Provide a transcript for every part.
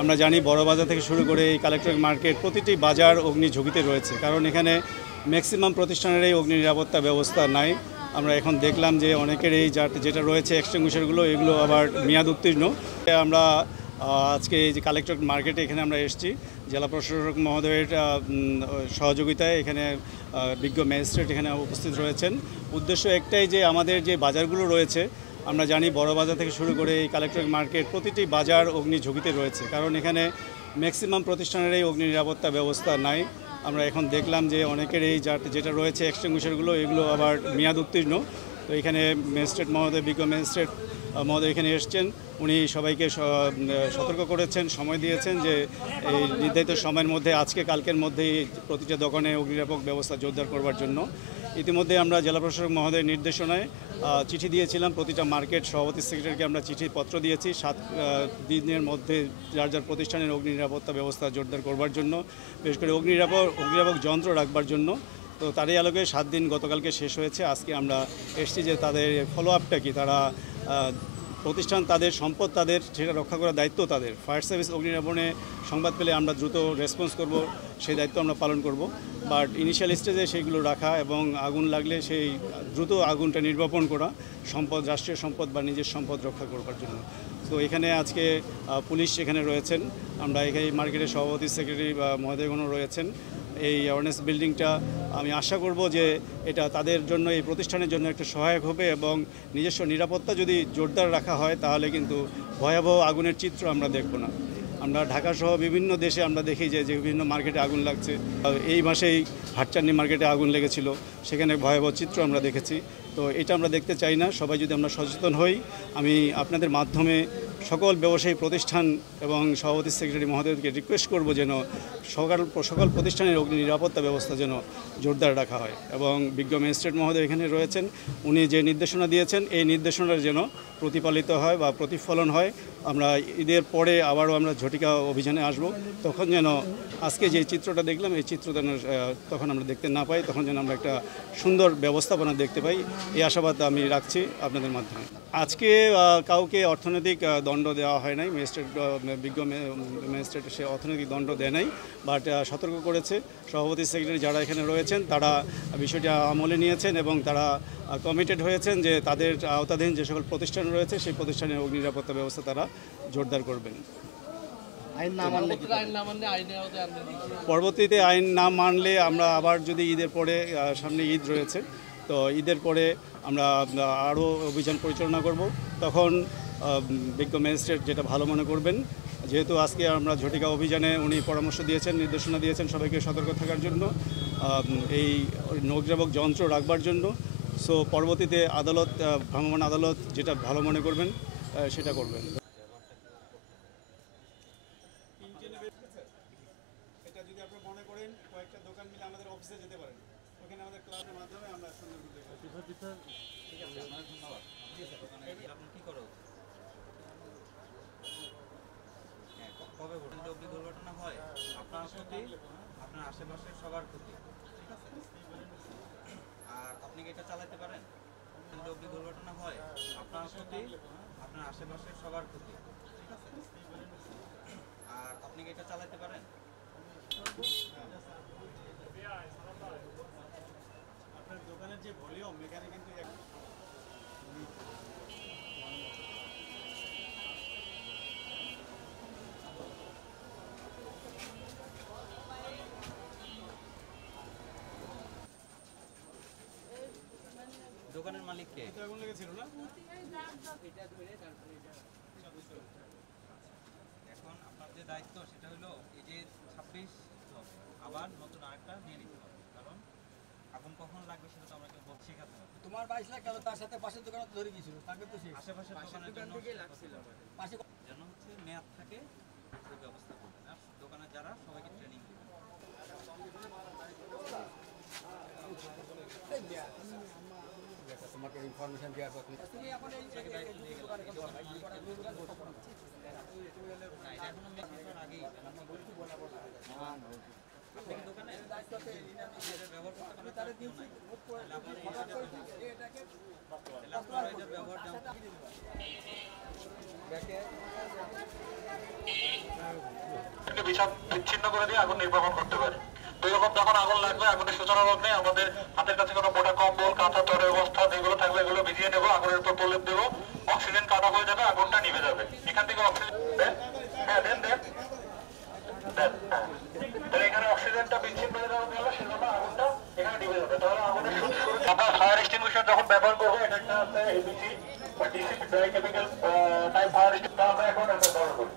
আমরা জানি বড় বাজার থেকে শুরু করে এই কালেক্টরেট মার্কেট প্রতিটি বাজার অগ্নি ঝুঁকিতে রয়েছে, কারণ এখানে ম্যাক্সিমাম প্রতিষ্ঠানেরই অগ্নি নিরাপত্তা ব্যবস্থা নাই। আমরা এখন দেখলাম যে অনেকের এই যেটা রয়েছে এক্সটিংগুইশারগুলো, এগুলো আবার মেয়াদ উত্তীর্ণ। আমরা আজকে এই যে কালেক্টরেট মার্কেটে এখানে আমরা এসেছি জেলা প্রশাসক মহোদয়ের সহযোগিতায়। এখানে বিজ্ঞ ম্যাজিস্ট্রেট এখানে উপস্থিত রয়েছেন। উদ্দেশ্য একটাই যে আমাদের যে বাজারগুলো রয়েছে, আমরা জানি বড় বাজার থেকে শুরু করে এই কালেক্টরেট মার্কেট প্রতিটি বাজার অগ্নি ঝুঁকিতে রয়েছে, কারণ এখানে ম্যাক্সিমাম প্রতিষ্ঠানেরই অগ্নি নিরাপত্তা ব্যবস্থা নাই। আমরা এখন দেখলাম যে অনেকের এই যেটা রয়েছে এক্সটিংগুইশারগুলো, এগুলো আবার মেয়াদ উত্তীর্ণ। তো এখানে ম্যাজিস্ট্রেট মহোদয়, বিজ্ঞ ম্যাজিস্ট্রেট মহোদয় এখানে এসছেন। উনি সবাইকে সতর্ক করেছেন, সময় দিয়েছেন যে এই নির্ধারিত সময়ের মধ্যে আজকে কালকের মধ্যেই প্রতিটা দোকানে অগ্নিনিরাপক ব্যবস্থা জোরদার করবার জন্য। ইতিমধ্যে আমরা জেলা প্রশাসক মহোদয়ের নির্দেশনায় চিঠি দিয়েছিলাম, প্রতিটা মার্কেট সভাপতি সেক্রেটারিকে আমরা চিঠিপত্র দিয়েছি 7 দিনের মধ্যে যার যার প্রতিষ্ঠানের অগ্নি নিরাপত্তা ব্যবস্থা জোরদার করবার জন্য, বিশেষ করে অগ্নিনিরাপক যন্ত্র রাখবার জন্য। তো তারই আলোকে 7 দিন গতকালকে শেষ হয়েছে। আজকে আমরা এসেছি যে তাদের ফলো আপটা কি, তারা প্রতিষ্ঠান তাদের সম্পদ তাদের, সেটা রক্ষা করার দায়িত্ব তাদের। ফায়ার সার্ভিস অগ্নি নির্বাপনে সংবাদ পেলে আমরা দ্রুত রেসপন্স করব, সেই দায়িত্ব আমরা পালন করব। বাট ইনিশিয়াল স্টেজে সেইগুলো রাখা এবং আগুন লাগলে সেই দ্রুত আগুনটা নির্বাপন করা, সম্পদ, রাষ্ট্রীয় সম্পদ বা নিজের সম্পদ রক্ষা করবার জন্য। তো এখানে আজকে পুলিশ এখানে রয়েছেন, আমরা এখানে মার্কেটের সভাপতি সেক্রেটারি বা মহোদয়গণও রয়েছেন। এই অ্যাওয়ারনেস বিল্ডিংটা আমি আশা করব যে এটা তাদের জন্য, এই প্রতিষ্ঠানের জন্য একটা সহায়ক হবে এবং নিজস্ব নিরাপত্তা যদি জোরদার রাখা হয় তাহলে কিন্তু ভয়াবহ আগুনের চিত্র আমরা দেখব না। আমরা ঢাকাসহ বিভিন্ন দেশে আমরা দেখি যে বিভিন্ন মার্কেটে আগুন লাগছে। এই মাসেই হাটচান্ডি মার্কেটে আগুন লেগেছিল, সেখানে ভয়াবহ চিত্র আমরা দেখেছি। তো এটা আমরা দেখতে চাই না। সবাই যদি আমরা সচেতন হই, আমি আপনাদের মাধ্যমে সকল ব্যবসায়ী প্রতিষ্ঠান এবং সভাপতি সেক্রেটারি মহোদয়কে রিকোয়েস্ট করব যেন সকল প্রতিষ্ঠানের অগ্নি নিরাপত্তা ব্যবস্থা যেন জোরদার রাখা হয়। এবং বিজ্ঞ ম্যাজিস্ট্রেট মহোদয় এখানে রয়েছেন, উনি যে নির্দেশনা দিয়েছেন এই নির্দেশনা যেন প্রতিপালিত হয় বা প্রতিফলন হয়। আমরা ঈদের পরে আবারও আমরা ঝটিকা অভিযানে আসব, তখন যেন আজকে যে চিত্রটা দেখলাম এই চিত্র যেন তখন আমরা দেখতে না পাই, তখন যেন আমরা একটা সুন্দর ব্যবস্থাপনা দেখতে পাই। এই আশাবাদ আমি রাখছি আপনাদের মাধ্যমে। আজকে কাউকে অর্থনৈতিক দণ্ড দেওয়া হয় নাই, বিজ্ঞ ম্যাজিস্ট্রেট সে অর্থনৈতিক দণ্ড দেয় নাই, বাট সতর্ক করেছে। সভাপতি সেক্রেটারি যারা এখানে রয়েছেন তারা বিষয়টি আমলে নিয়েছেন এবং তারা কমিটেড হয়েছেন যে তাদের আওতাধীন যে সকল প্রতিষ্ঠান রয়েছে সেই প্রতিষ্ঠানের অগ্নি নিরাপত্তা ব্যবস্থা তারা জোরদার করবেন। পরবর্তীতে আইন না মানলে আমরা আবার যদি ঈদের পরে, সামনে ঈদ রয়েছে, তো ঈদের পরে আমরা আরও অভিযান পরিচালনা করব। তখন বিজ্ঞ ম্যাজিস্ট্রেট যেটা ভালো মনে করবেন, যেহেতু আজকে আমরা ঝটিকা অভিযানে উনি পরামর্শ দিয়েছেন, নির্দেশনা দিয়েছেন সবাইকে সতর্ক থাকার জন্য, এই অগ্নিনিরাপক যন্ত্র রাখবার জন্য। সো পরবর্তীতে ভ্রাম্যমাণ আদালত যেটা ভালো মনে করবেন সেটা করবেন। এটা যদি আপনি মনে করেন কয়েকটা দোকান মিলে আমাদের অফিসে যেতে পারেন, ওখানে আমাদের ক্লাসের মাধ্যমে আমরা সুন্দর করতে পারি। ঠিক আছে, ধন্যবাদ। আপনি কি করো? কবে ঘটনা অগ্নি দুর্ঘটনা হয় আপনার ক্ষতি, আপনার আশেপাশের সবার ক্ষতি। ঠিক আছে, আর আপনি কি এটা চালাতে পারেন? অগ্নি দুর্ঘটনা হয় আপনার ক্ষতি, আপনার আশেপাশের সবার ক্ষতি। ঠিক আছে, আর আপনি কি এটা চালাতে পারেন? আপনার দোকানের যে ভলিউম, এখানে কিন্তু দোকানের মালিককে আগুন লেগেছিল না? এখন আপনার যে দায়িত্ব সেটা হলো এই যে 26 আবার নতুন আরেকটা নিয়ে নিতে হবে, কারণ আগুন কখন লাগবে সেটা তো আমরা কেউ শেখাতে হবে। তোমার 22 লাখ গেল, তার সাথে পাশের দোকানে ধরে গিয়েছিল, তাকে তো আশেপাশের দোকানের জন্য পাশে যেন হচ্ছে মেয়াদ থাকে সেই ব্যবস্থা করবেন। আর দোকানের যারা সবাইকে ট্রেনিং দেবেন। তোমাকে ইনফরমেশন দেওয়ার পর তুমি এখন এই আগেই দোকানে ব্যবহার দিয়ে আগুন নির্বাপন করতে পারি। দুই রকম যখন আগুন লাগবে, আগুনের সূচনা লগ্নে আমাদের হাতের কাছে কোনো মোটা কম্বল, কাঁথা, তরে অবস্থা যেগুলো থাকবে এগুলো ভিজিয়ে নেবো, আগুনের উপর প্রলেপ দেবো, অক্সিজেন কাটা হয়ে যাবে, আগুনটা নিভে যাবে। এখান থেকে অক্সিজেন দেন, হ্যাঁ দেন দেন দেন, হ্যাঁ। তাহলে এখানে অক্সিজেনটা বিচ্ছিন্ন হয়ে যাওয়ার জন্য সেজন্য আগুনটা এখানে নিভে যাবে। তাহলে আগুনের শুরু আমরা ফায়ার এক্সটিংগুইশার যখন ব্যবহার করবো, এটা একটা আছে এবিসি বা DC dry chemical type fire extinguisher আমরা এখন এটা ব্যবহার করি।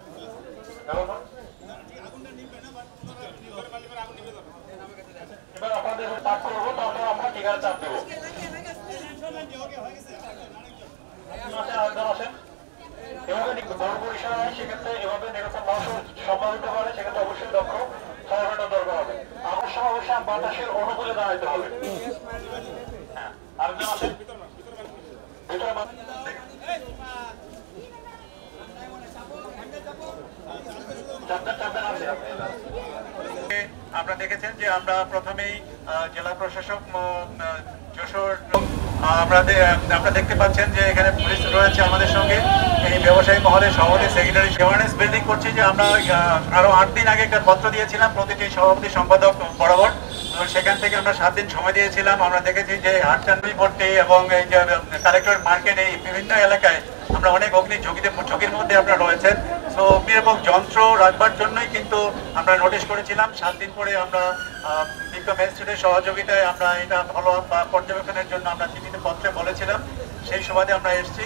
এবার আপনাদের পাক করবো, তারপর আমরা ঠিকানা চাপ দেবো। এভাবে বড় পরিসর হয়, সেক্ষেত্রে এভাবে নিরন্তর মানুষ সম্ভব হতে পারে, সেক্ষেত্রে অবশ্যই দক্ষ ফায়ারফাইটার দরকার হবে। আমার সময় অবশ্যই বাতাসের অনুকূলে দাঁড়াইতে হবে। হ্যাঁ, আরেকজন আছেন ভিতরে আপনারা দেখেছেন যে আমরা প্রথমেই জেলা প্রশাসক যশোর আপনারা দেখতে পাচ্ছেন যে এখানে পুলিশ রয়েছে আমাদের সঙ্গে। এই ব্যবসায়ী মহলের সভাপতি সেক্রেটারি অ্যাওয়ারনেস বিল্ডিং করছি যে আমরা আরো 8 দিন আগে একটা পত্র দিয়েছিলাম প্রতিটি সভাপতি সম্পাদক বরাবর। সেখান থেকে আমরা 7 দিন সময় দিয়েছিলাম। আমরা দেখেছি যে আটচান্দি ভর্তি এবং এই যে কালেক্টরেট মার্কেট, এই বিভিন্ন এলাকায় আমরা অনেক ঝুঁকির মধ্যে আপনারা রয়েছেন। তো অগ্নি এবং যন্ত্র রাখবার জন্যই কিন্তু আমরা নোটিশ করেছিলাম। 7 দিন পরে আমরা বিজ্ঞ ম্যাজিস্ট্রেটের সহযোগিতায় আমরা এটা ফলো আপ বা পর্যবেক্ষণের জন্য আমরা চিঠিতে পত্রে বলেছিলাম। সেই সুবাদে আমরা এসেছি।